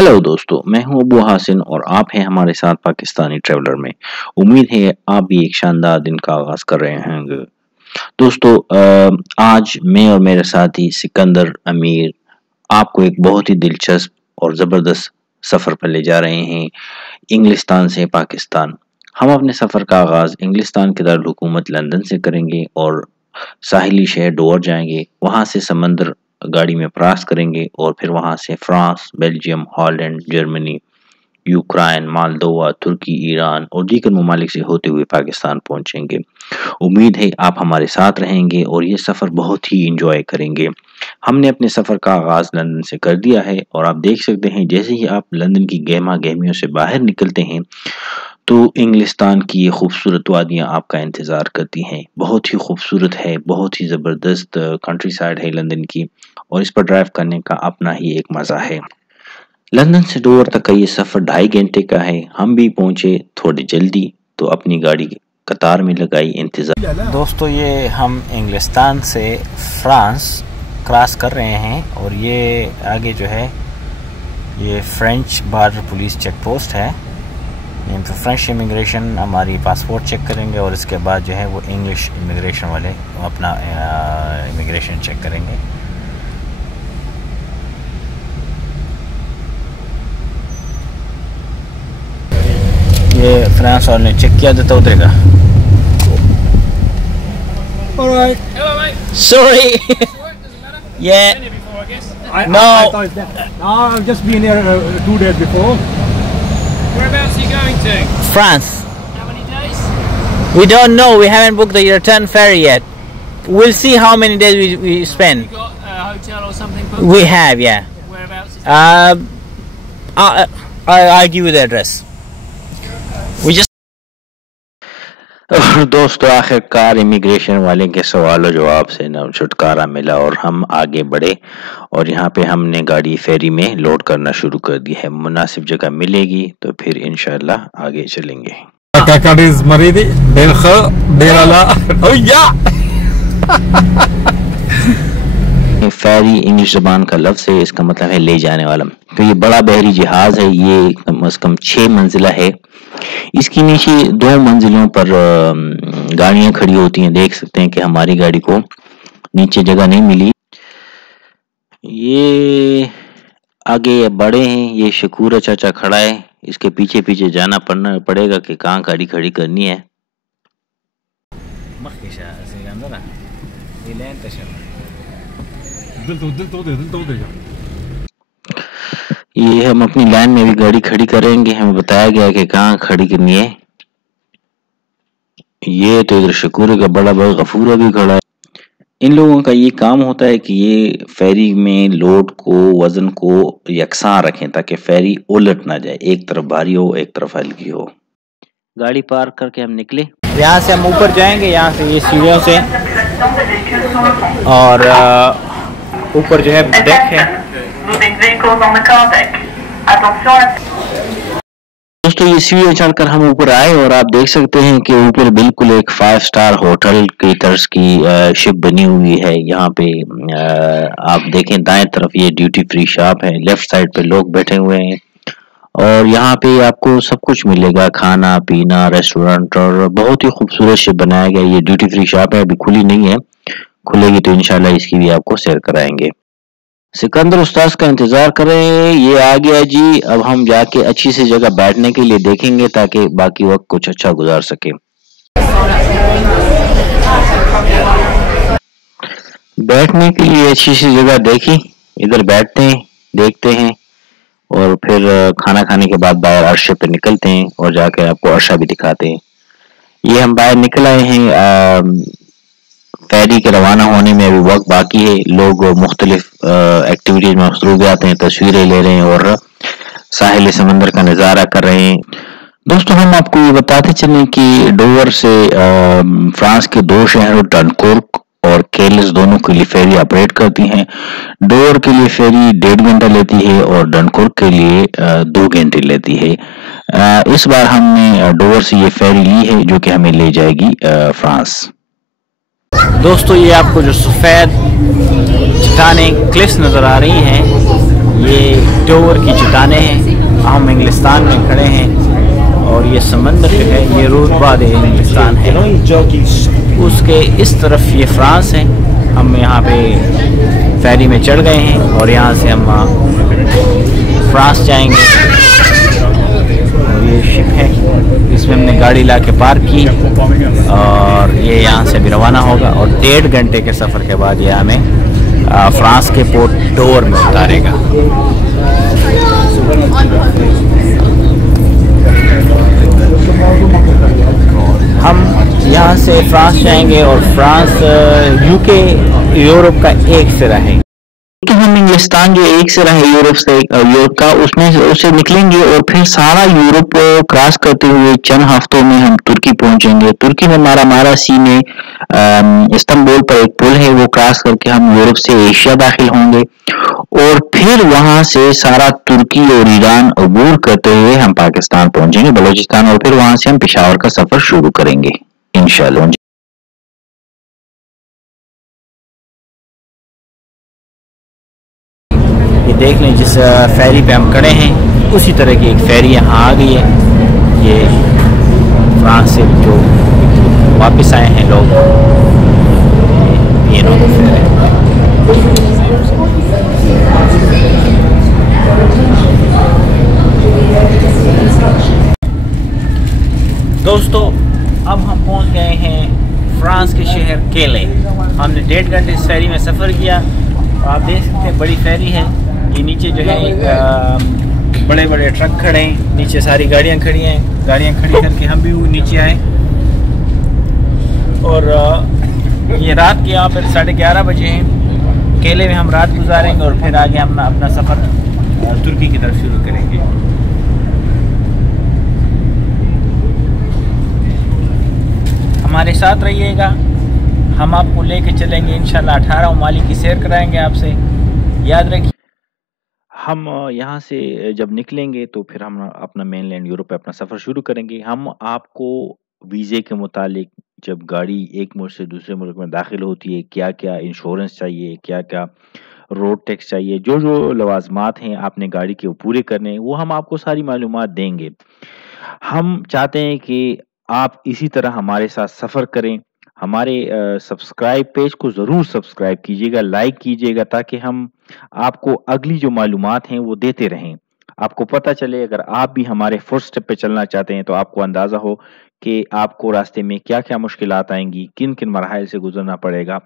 Hello दोस्तों, मैं हूं अबू हासिन और आप हैं हमारे साथ पाकिस्तानी ट्रैवलर में। उम्मीद है आप भी एक शानदार दिन का आगाज कर रहे होंगे। दोस्तों, आज मैं और मेरे साथी सिकंदर अमीर आपको एक बहुत ही दिलचस्प और ज़बरदस्त सफ़र पर ले जा रहे हैं, इंग्लिस्तान से पाकिस्तान। हम अपने सफ़र का आगाज़ इंग्लिस्तान के दारुल हुकूमत लंदन से करेंगे और साहिली शहर डोवर जाएंगे। वहाँ से समंदर गाड़ी में क्रॉस करेंगे और फिर वहाँ से France, Belgium, Holland, Germany, Ukraine, Moldova, तुर्की, ईरान और दीगर ममालिक से होते हुए पाकिस्तान पहुंचेंगे। उम्मीद है आप हमारे साथ रहेंगे और ये सफ़र बहुत ही इंजॉय करेंगे। हमने अपने सफ़र का आगाज़ लंदन से कर दिया है और आप देख सकते हैं जैसे ही आप लंदन की गहमा गहमियों से बाहर निकलते हैं तो इंग्लिस्तान की ये खूबसूरत वादियाँ आपका इंतज़ार करती हैं। बहुत ही खूबसूरत है, बहुत ही ज़बरदस्त कंट्री साइड है लंदन की और इस पर ड्राइव करने का अपना ही एक मज़ा है। लंदन से डोवर तक का ये सफ़र 2.5 घंटे का है। हम भी पहुंचे थोड़ी जल्दी तो अपनी गाड़ी कतार में लगाई इंतज़ार। दोस्तों, ये हम इंग्लिस्तान से फ्रांस क्रॉस कर रहे हैं और ये आगे जो है ये French border police check post है। यहाँ पे फ्रेंच इमिग्रेशन हमारी पासपोर्ट चेक करेंगे और इसके बाद जो है वो इंग्लिश इमिग्रेशन वाले अपना इमिग्रेशन चेक करेंगे। ये फ्रांस वाले ने चेक किया देता उतरेगा। Alright. Hello, mate. Sorry. Doesn't matter. Yeah. Been here before, I guess. No. No, I've just been here 2 days before. Whereabouts are you going to? France. How many days? We don't know. We haven't booked the return ferry yet. We'll see how many days we spend. You got a hotel or something booked? We have, yeah. Whereabouts is I'll give you the address. We just. और दोस्तों, आखिरकार immigration वाले के सवालों जवाब से ना छुटकारा मिला और हम आगे बढ़े और यहाँ पे हमने गाड़ी फेरी में लोड करना शुरू कर दी है। मुनासिब जगह मिलेगी तो फिर इंशाल्लाह आगे चलेंगे। फेरी इंग्लिश ज़बान का लफ्ज़ है, इसका मतलब है ले जाने वाला। तो ये बड़ा बहरी जहाज है, ये कम से कम 6 मंजिला है। इसकी नीचे 2 मंजिलों पर गाड़ियां खड़ी होती हैं। देख सकते हैं कि हमारी गाड़ी को नीचे जगह नहीं मिली। ये आगे बड़े हैं, ये शकूर चाचा खड़ा है, इसके पीछे पीछे जाना पड़ेगा कि कहाँ गाड़ी खड़ी करनी है। ये हम अपनी लाइन में भी गाड़ी खड़ी करेंगे, हमें बताया गया कि कहाँ खड़ी करनी है। ये तो इधर शकूरे का बड़ा भाई गफूरा भी खड़ा है। इन लोगों का ये काम होता है कि ये फेरी में लोड को, वजन को यकसां रखें ताकि फेरी उलट ना जाए, एक तरफ भारी हो एक तरफ हल्की हो। गाड़ी पार्क करके हम निकले। यहाँ से हम ऊपर जाएंगे, यहाँ से ये सीढ़ियों से, और ऊपर जो है डेक है। दोस्तों, ये सीढ़ियाँ चढ़कर हम ऊपर आए और आप देख सकते हैं कि ऊपर बिल्कुल एक 5 स्टार होटल की तर्ज की शिप बनी हुई है। यहाँ पे आप देखें दाएं तरफ ये ड्यूटी फ्री शॉप है, लेफ्ट साइड पे लोग बैठे हुए हैं और यहाँ पे आपको सब कुछ मिलेगा, खाना पीना, रेस्टोरेंट, और बहुत ही खूबसूरत शिप बनाया गया। ये ड्यूटी फ्री शॉप है, अभी खुली नहीं है, खुलेगी तो इंशाल्लाह इसकी भी आपको सैर कराएंगे। सिकंदर उस्ताद का इंतजार कर रहे हैं, ये आ गया जी। अब हम जाके अच्छी सी जगह बैठने के लिए देखेंगे ताकि बाकी वक्त कुछ अच्छा गुजार सके। बैठने के लिए अच्छी सी जगह देखी, इधर बैठते हैं, देखते हैं और फिर खाना खाने के बाद बाहर अर्शे पे निकलते हैं और जाकर आपको अर्शा भी दिखाते हैं। ये हम बाहर निकल आए हैं। फेरी के रवाना होने में अभी वक्त बाकी है। लोग मुख्तलिफ एक्टिविटीज में मसरूफ जाते हैं, तस्वीरें ले रहे हैं और साहिल समंदर का नज़ारा कर रहे हैं। दोस्तों, हम आपको ये बताते चलें कि डोवर से फ्रांस के 2 शहरों डनकोर्क और केलिस दोनों के लिए फेरी ऑपरेट करती हैं। डोवर के लिए फेरी 1.5 घंटा लेती है और डनकोर्क के लिए 2 घंटे लेती है। इस बार हमने डोवर से ये फेरी ली है जो कि हमें ले जाएगी फ्रांस। दोस्तों, ये आपको जो सफ़ेद चट्टानें क्लिफ्स नज़र आ रही हैं, ये टोवर की चट्टानें हैं। हम इंग्लिस्तान में खड़े हैं और ये समंदर जो है ये रूरबाद इंग्लिस्तान है। उसके इस तरफ ये फ्रांस है। हम यहाँ पे फेरी में चढ़ गए हैं और यहाँ से हम फ्रांस जाएंगे। और ये शिप है, इसमें हमने गाड़ी ला के पार्क की और ये यहाँ से भी रवाना होगा और 1.5 घंटे के सफ़र के बाद ये हमें फ्रांस के पोर्ट डोवर में उतारेगा। हम यहाँ से फ्रांस जाएंगे और फ्रांस यूके यूरोप का एक सिरा है। तो हम इंग्लिस्तान जो एक सिरा है यूरोप का, उसमें उससे निकलेंगे और फिर सारा यूरोप क्रॉस करते हुए चंद हफ्तों में हम तुर्की पहुंचेंगे। तुर्की में मारा सी में इस्तांबुल पर एक पुल है, वो क्रॉस करके हम यूरोप से एशिया दाखिल होंगे और फिर वहां से सारा तुर्की और ईरान अबूर करते हुए हम पाकिस्तान पहुंचेंगे, बलूचिस्तान, और फिर वहां से हम पेशावर का सफर शुरू करेंगे इंशाल्लाह। ये देख लें जिस फेरी पे हम खड़े हैं उसी तरह की एक फेरी यहाँ आ गई है। ये फ्रांस से जो वापस आए हैं लोग, ये दोनों फेर है। दोस्तों अब हम पहुंच गए हैं फ्रांस के शहर केले। हमने 1.5 घंटे इस फेरी में सफ़र किया और आप देख सकते हैं बड़ी फेरी है। ये नीचे जो है एक बड़े बड़े ट्रक खड़े हैं, नीचे सारी गाड़ियां खड़ी हैं। गाड़ियां खड़ी करके हम भी नीचे आए और ये रात के यहाँ पर 11:30 बजे हैं। केले में हम रात गुजारेंगे और फिर आगे हम अपना सफ़र तुर्की की तरफ शुरू करेंगे। हमारे साथ रहिएगा, हम आपको लेके चलेंगे इंशाल्लाह। 18 ममालिक की सैर कराएंगे आपसे। याद रखिए हम यहाँ से जब निकलेंगे तो फिर हम अपना मेनलैंड यूरोप पे अपना सफ़र शुरू करेंगे। हम आपको वीज़े के मुतालिक, जब गाड़ी एक मुल्क से दूसरे मुल्क में दाखिल होती है, क्या क्या इंश्योरेंस चाहिए, क्या क्या रोड टैक्स चाहिए, जो जो लवाजमात हैं आपने गाड़ी के वो पूरे करने हैं, वो हम आपको सारी मालूमात देंगे। हम चाहते हैं कि आप इसी तरह हमारे साथ सफ़र करें। हमारे सब्सक्राइब पेज को ज़रूर सब्सक्राइब कीजिएगा, लाइक कीजिएगा, ताकि हम आपको अगली जो मालूमात हैं वो देते रहें। आपको पता चले, अगर आप भी हमारे फुटस्टेप पे चलना चाहते हैं तो आपको अंदाज़ा हो कि आपको रास्ते में क्या-क्या मुश्किलात आएँगी, किन-किन मराहिल से गुज़रना पड़ेगा।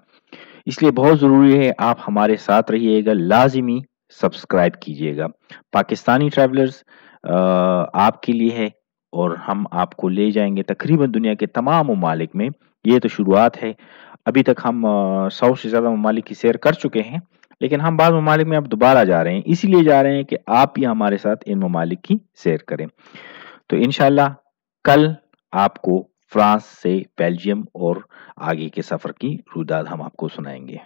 इसलिए बहुत ज़रूरी है आप हमारे साथ रहिएगा, लाज़िमी सब्सक्राइब कीजिएगा। पाकिस्तानी ट्रैवलर्स आपके लिए है और हम आपको ले जाएँगे तकरीबन दुनिया के तमाम ममालिक में। ये तो शुरुआत है। अभी तक हम 100 से ज़्यादा ममालिक की सैर कर चुके हैं, लेकिन हम बाद ममालिक में अब दोबारा जा रहे हैं। इसीलिए जा रहे हैं कि आप भी हमारे साथ इन ममालिक की सैर करें। तो इंशाल्लाह कल आपको फ्रांस से बेल्जियम और आगे के सफ़र की रुदाद हम आपको सुनाएंगे।